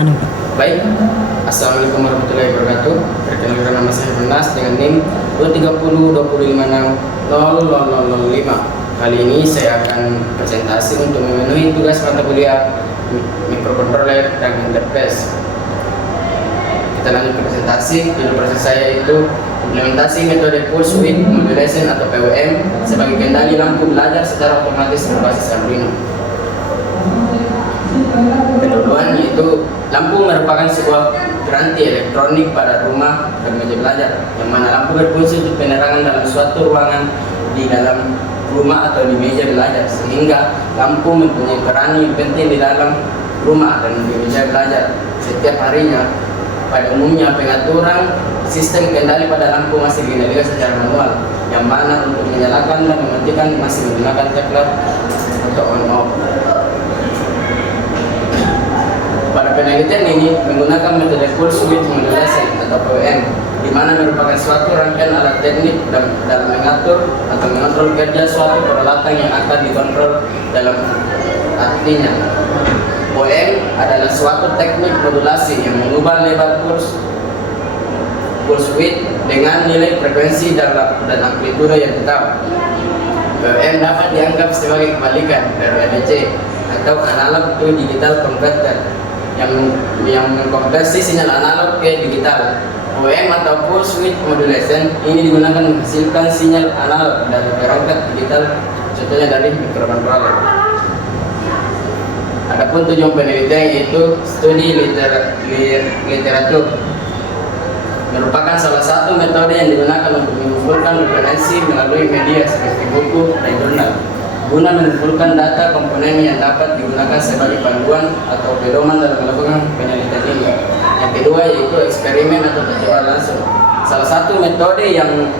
Anu Pak. Baik, Assalamualaikum warahmatullahi wabarakatuh. Perkenalkan nama saya Bernas dengan NIM 230256005. Kali ini saya akan presentasi untuk memenuhi tugas mata kuliah mikrocontroller dan interface. Kita lanjut ke presentasi. Judul proses saya itu implementasi metode pulse width modulation atau PWM sebagai kendali lampu belajar secara otomatis berbasis Arduino. Kedua yaitu lampu merupakan sebuah piranti elektronik pada rumah dan meja belajar, yang mana lampu berfungsi untuk penerangan dalam suatu ruangan di dalam rumah atau di meja belajar, sehingga lampu mempunyai peran yang penting di dalam rumah dan di meja belajar setiap harinya. Pada umumnya pengaturan sistem kendali pada lampu masih dikendalikan secara manual, yang mana untuk menyalakan dan mematikan masih menggunakan teplar atau on off. Pada penelitian ini menggunakan metode pulse width modulation atau PWM, di mana merupakan suatu rangkaian alat teknik dalam mengatur atau mengontrol kerja suatu peralatan yang akan dikontrol dalam artinya. PWM adalah suatu teknik modulasi yang mengubah lebar pulse width dengan nilai frekuensi dan amplitude yang tetap. PWM dapat dianggap sebagai kebalikan dari ADC atau analog to digital converter yang mengkonversi sinyal analog ke digital. PWM atau pulse width modulation ini digunakan menghasilkan sinyal analog dari perangkat digital, contohnya dari mikrocontroller. Adapun tujuan penelitian yaitu studi literatur, merupakan salah satu metode yang digunakan untuk mengumpulkan referensi melalui media seperti buku dan jurnal, guna mengumpulkan data komponen yang dapat digunakan sebagai panduan atau pedoman dalam melakukan penelitian ini. Yang kedua yaitu eksperimen atau percobaan langsung, salah satu metode yang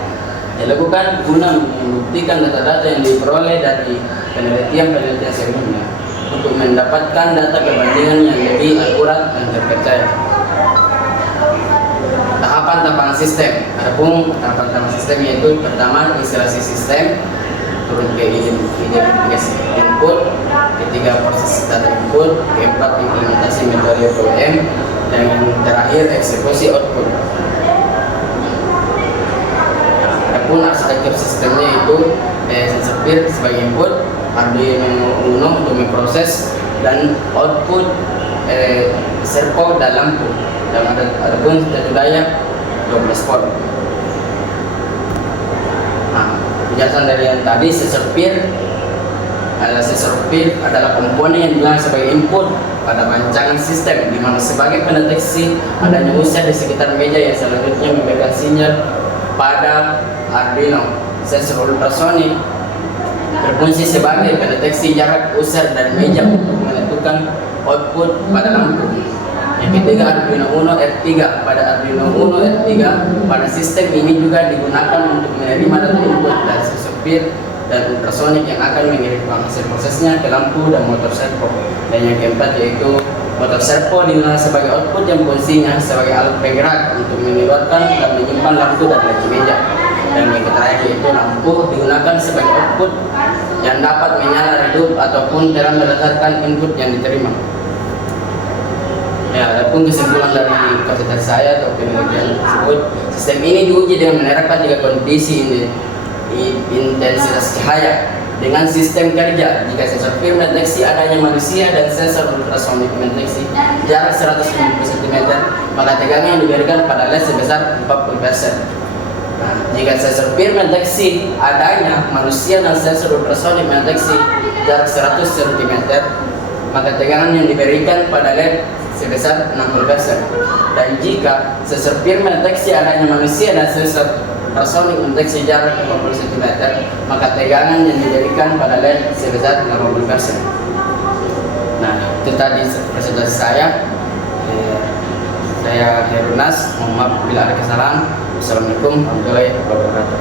dilakukan guna membuktikan data-data yang diperoleh dari penelitian sebelumnya untuk mendapatkan data perbandingan yang lebih akurat dan terpercaya. Tahapan sistem. Adapun tahapan sistem yaitu pertama instalasi sistem, turun ke identifikasi input, ketiga proses data input, keempat implementasi metode PWM, dan yang terakhir eksekusi output. Adapun arsitektur sistemnya itu sensor peer sebagai input, Arduino Uno untuk memproses, dan output servo dan lampu, dan adapun daya daya 12 volt. Penjelasan dari yang tadi, sensor peer adalah komponen yang digunakan sebagai input pada rancangan sistem, di mana sebagai pendeteksi adanya usia di sekitar meja yang selanjutnya memberikan sinyal pada Arduino. Sensor ultrasonik berfungsi sebagai pendeteksi jarak usia dan meja untuk menentukan output pada lampu. Yang ketiga Arduino Uno R3. Pada Arduino Uno R3 pada sistem ini juga digunakan untuk menerima data input dari sensor peer dan ultrasonik yang akan mengirimkan hasil prosesnya ke lampu dan motor servo. Dan yang keempat yaitu motor servo digunakan sebagai output yang fungsinya sebagai alat penggerak untuk mengeluarkan dan menyimpan lampu dari lecci meja. Dan yang terakhir yaitu lampu digunakan sebagai output yang dapat menyala redup ataupun terang berdasarkan input yang diterima. Ya, adapun kesimpulan dari presentasi saya atau penelitian tersebut, sistem ini diuji dengan menerapkan 3 kondisi intensitas cahaya dengan sistem kerja jika sensor peer mendeteksi adanya manusia dan sensor ultrasonik mendeteksi jarak 150 cm, maka tegangan yang diberikan pada led sebesar 40%. Jika sensor peer mendeteksi adanya manusia dan sensor ultrasonik mendeteksi jarak 100 cm, maka tegangan yang diberikan pada led sebesar 60%. Dan jika sensor peer mendeteksi adanya manusia dan sensor ultrasonik mendeteksi jarak 50 cm, maka tegangan yang diberikan pada led sebesar 80%. Nah, itu tadi presentasi saya. Saya Hernas, mohon maaf bila ada kesalahan. Assalamualaikum warahmatullahi wabarakatuh.